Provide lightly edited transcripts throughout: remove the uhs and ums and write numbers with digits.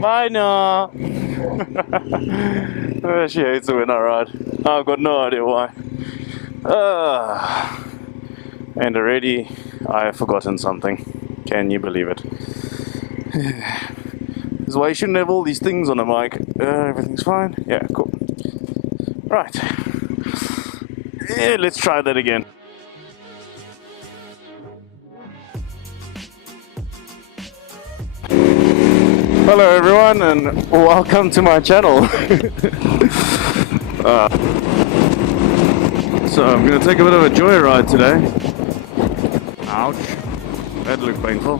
Bye now. She hates it when I ride. I've got no idea why. And already I have forgotten something. Can you believe it? This is why you shouldn't have all these things on a mic. Everything's fine? Yeah, cool. Right. Yeah, let's try that again. Hello everyone and welcome to my channel. So I'm going to take a bit of a joyride today. Ouch. That looked painful.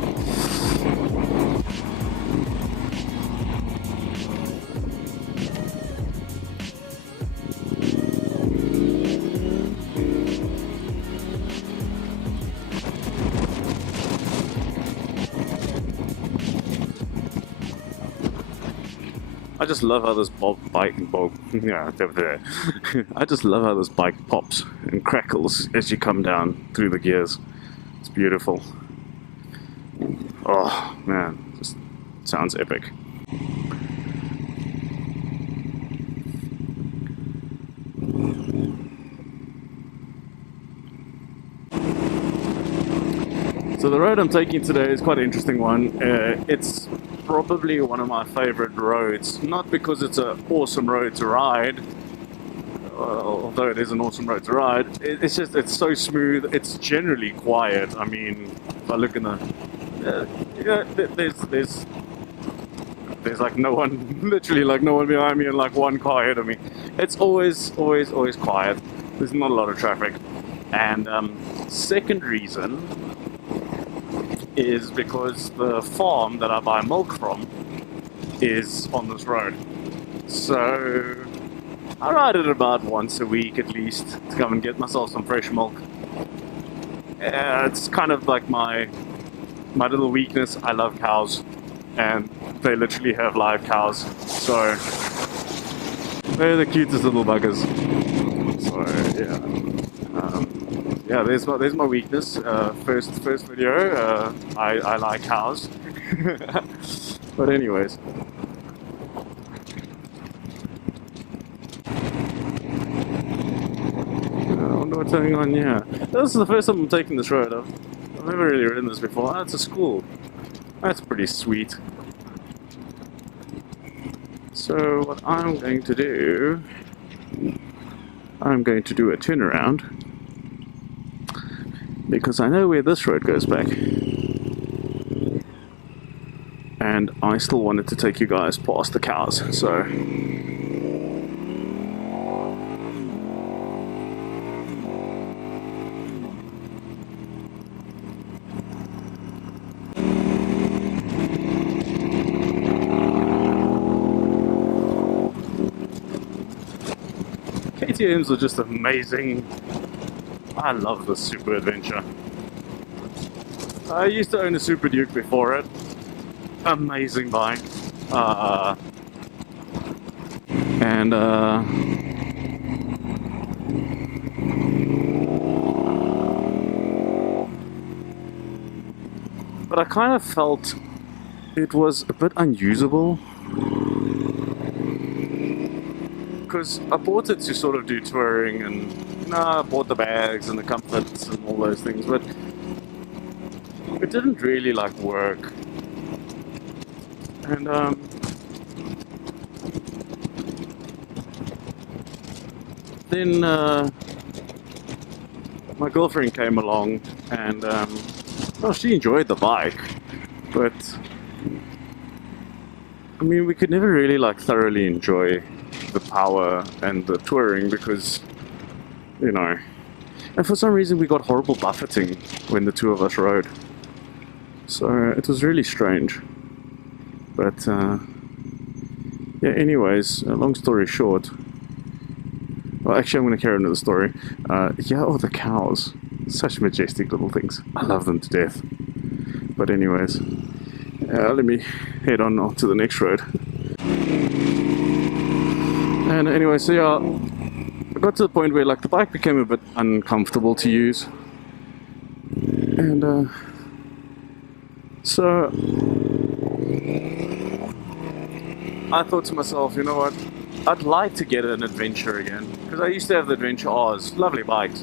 I just love how this bike I just love how this bike pops and crackles as you come down through the gears. It's beautiful. Oh man, just sounds epic. So the road I'm taking today is quite an interesting one. It's probably one of my favorite roads, not because it's an awesome road to ride, although it is an awesome road to ride. It's just, it's so smooth, it's generally quiet. I mean, if I look in the, there's like no one, literally like no one behind me and like one car ahead of me. It's always quiet. There's not a lot of traffic. And second reason is because the farm that I buy milk from is on this road. So I ride it about once a week at least to come and get myself some fresh milk. It's kind of like my little weakness. I love cows, and they literally have live cows. So they're the cutest little buggers. So yeah. Yeah, there's my weakness. First video. I like cows. But anyways. I wonder what's going on here. This is the first time I'm taking this road. I've never really ridden this before. That's a school. That's pretty sweet. So what I'm going to do a turnaround, because I know where this road goes back, and I still wanted to take you guys past the cows. So KTMs are just amazing. I love this Super Adventure. I used to own a Super Duke before it. Amazing bike. But I kind of felt it was a bit unusable, because I bought it to sort of do touring, and I bought the bags and the comforts and all those things, but it didn't really like work. And then my girlfriend came along, and well, she enjoyed the bike, but I mean, we could never really like thoroughly enjoy the power and the touring, because, you know, and for some reason we got horrible buffeting when the two of us rode. So it was really strange. But yeah, anyways, long story short, well, actually I'm going to carry on with the story. Yeah, oh, the cows, such majestic little things. I love them to death. But anyways, let me head on to the next road. And anyway, so yeah, I got to the point where like the bike became a bit uncomfortable to use, and so I thought to myself, you know what? I'd like to get an adventure again because I used to have the Adventure R's, lovely bikes,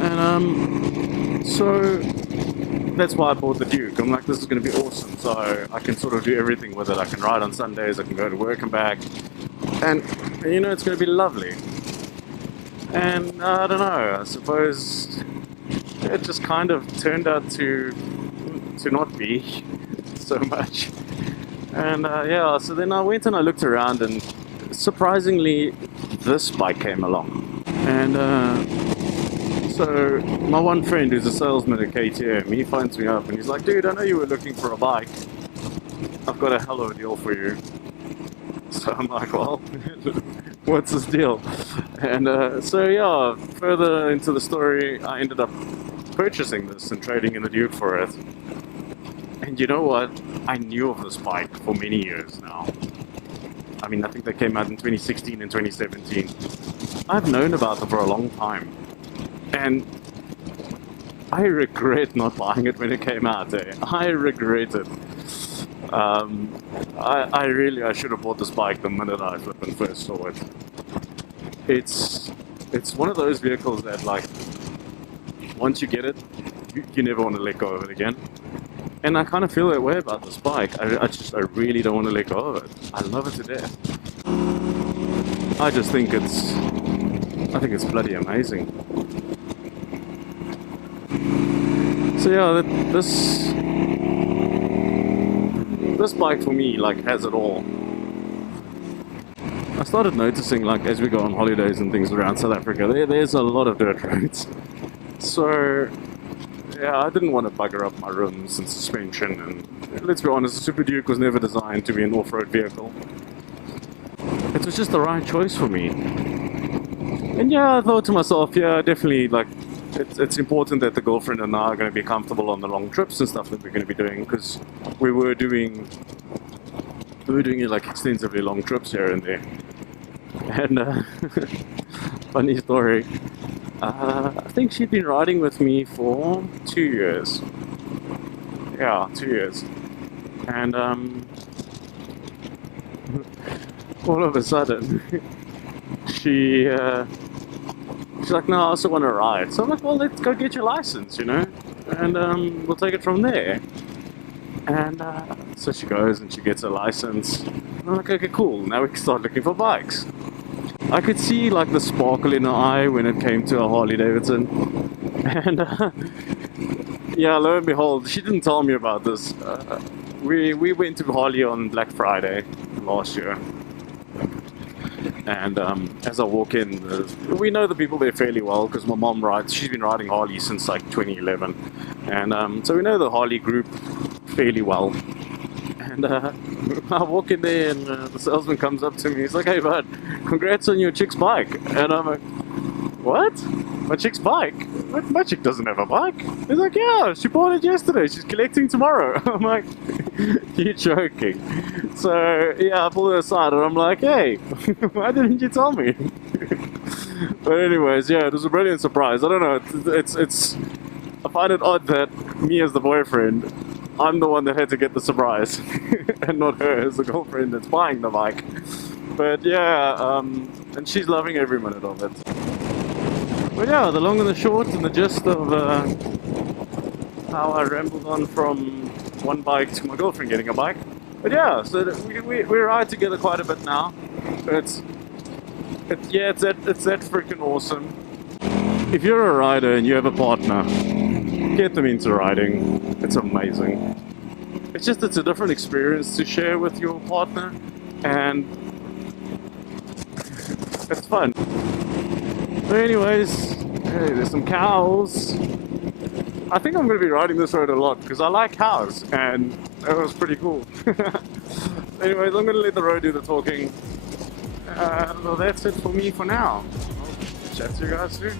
and so that's why I bought the Duke. I'm like, this is going to be awesome. So I can sort of do everything with it. I can ride on Sundays. I can go to work and back, and you know, it's going to be lovely. And I don't know. I suppose it just kind of turned out to not be so much. And yeah, so then I went and I looked around, and surprisingly, this bike came along. And so my one friend who's a salesman at KTM, he phones me up and he's like, dude, I know you were looking for a bike. I've got a hell of a deal for you. So I'm like, well, what's this deal? And so yeah, further into the story, I ended up purchasing this and trading in the Duke for it. And you know what? I knew of this bike for many years now. I mean, I think they came out in 2016 and 2017. I've known about them for a long time. And I regret not buying it when it came out. I regret it. I should have bought this bike the minute I flippin' first saw it. It's one of those vehicles that, like, once you get it, you never want to let go of it again. And I kind of feel that way about this bike. I really don't want to let go of it. I love it to death. I think it's bloody amazing. So yeah, this bike for me, like, has it all. I started noticing, like, as we go on holidays and things around South Africa, there's a lot of dirt roads. So yeah, I didn't want to bugger up my rims and suspension, and let's be honest, the Super Duke was never designed to be an off-road vehicle. It was just the right choice for me. And yeah, I thought to myself, yeah, definitely, like, it's important that the girlfriend and I are going to be comfortable on the long trips and stuff that we're going to be doing, because we were doing like extensively long trips here and there. And funny story, I think she'd been riding with me for 2 years. Yeah, 2 years. And all of a sudden, she's like, no, I also want to ride. So I'm like, well, let's go get your license, you know, and we'll take it from there. And so she goes and she gets her license. And I'm like, okay, cool. Now we can start looking for bikes. I could see, like, the sparkle in her eye when it came to a Harley Davidson. And yeah, lo and behold, she didn't tell me about this. We went to Harley on Black Friday last year. And as I walk in, we know the people there fairly well because my mom rides. She's been riding Harley since like 2011, and so we know the Harley group fairly well. And I walk in there, and the salesman comes up to me. He's like, "Hey, bud, congrats on your chick's bike." And I'm like, "What? My chick's bike? What? My chick doesn't have a bike." He's like, "Yeah, she bought it yesterday. She's collecting tomorrow." I'm like, "You're joking." So yeah, I pull her aside and I'm like, "Hey, why didn't you tell me?" But anyways, yeah, it was a brilliant surprise. I don't know. It's. I find it odd that me as the boyfriend, I'm the one that had to get the surprise, and not her as the girlfriend that's buying the bike. But yeah, and she's loving every minute of it. But yeah, the long and the short and the gist of how I rambled on from one bike to my girlfriend getting a bike. But yeah, so we ride together quite a bit now. It's that freaking awesome. If you're a rider and you have a partner, get them into riding. It's amazing. It's a different experience to share with your partner, and it's fun. So anyways, hey, there's some cows. I think I'm going to be riding this road a lot because I like cows, and that was pretty cool. Anyways, I'm going to let the road do the talking. Well, that's it for me for now. I'll chat to you guys soon.